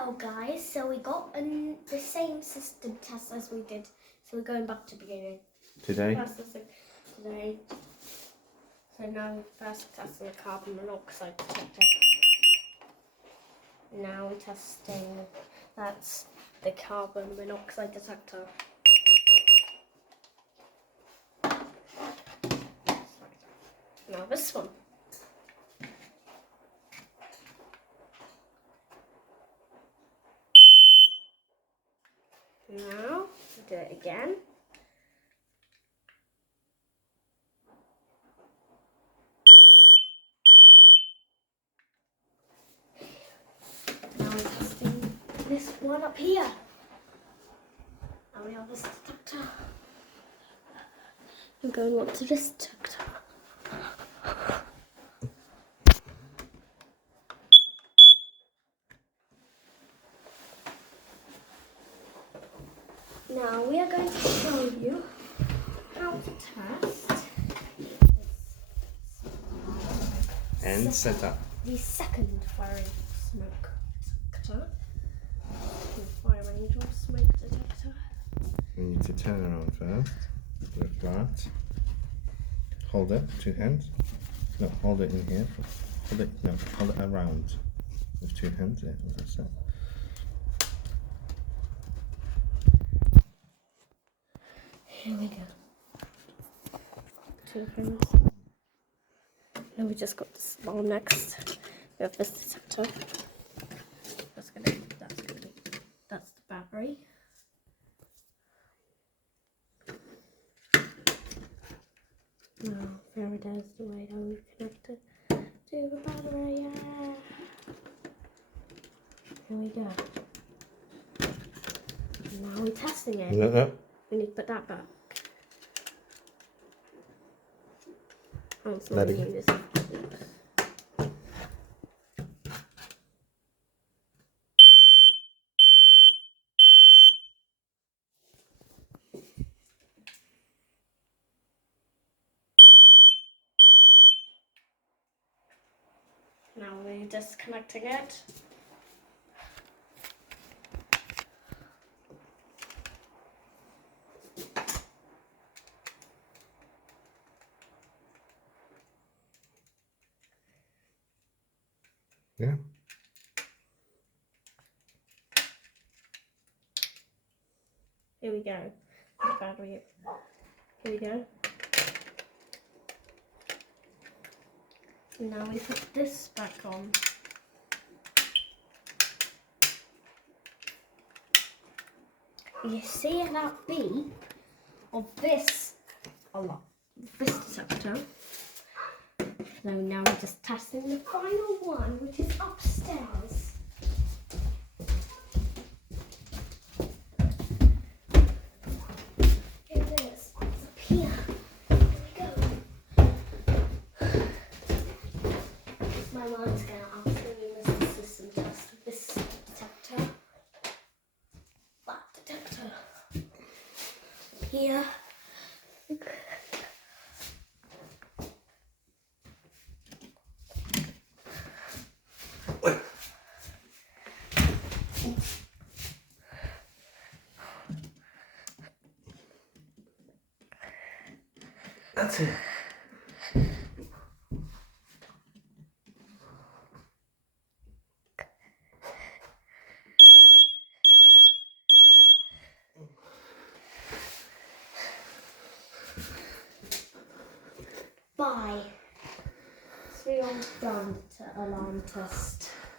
Hello guys, so we got the same system test as we did, so we're going back to beginning. Today? Today. So now we're first testing the carbon monoxide detector. Now we're testing, that's the carbon monoxide detector. Now this one. Now, do it again. Now we're testing this one up here. Now we have this detector. I'm going on to this detector. Now we are going to show you how to test And set up. the second fire angel smoke detector. The fire angel smoke detector. You need to turn it on first. Like that. Hold it, 2 hands. No, hold it in here. Hold it around with 2 hands. Yeah, that's it. Here we go. 2 hands. And we just got the small next. We have this detector. That's the battery. Now there it is, the way that we connect it to the battery. Yeah. Here we go. Now we're testing it. No. We need to put that back. Oh, it's Let not it go. this. Now we're disconnecting it. Yeah. Here we go. The battery. Here we go. Now we put this back on. You see that beep of this detector. So now we're just testing the final one, which is upstairs. Here it is. It's up here. Here we go. My mind's going to ask me this is system test with this detector. That detector. Here. That's it. Bye. So we are done to alarm test.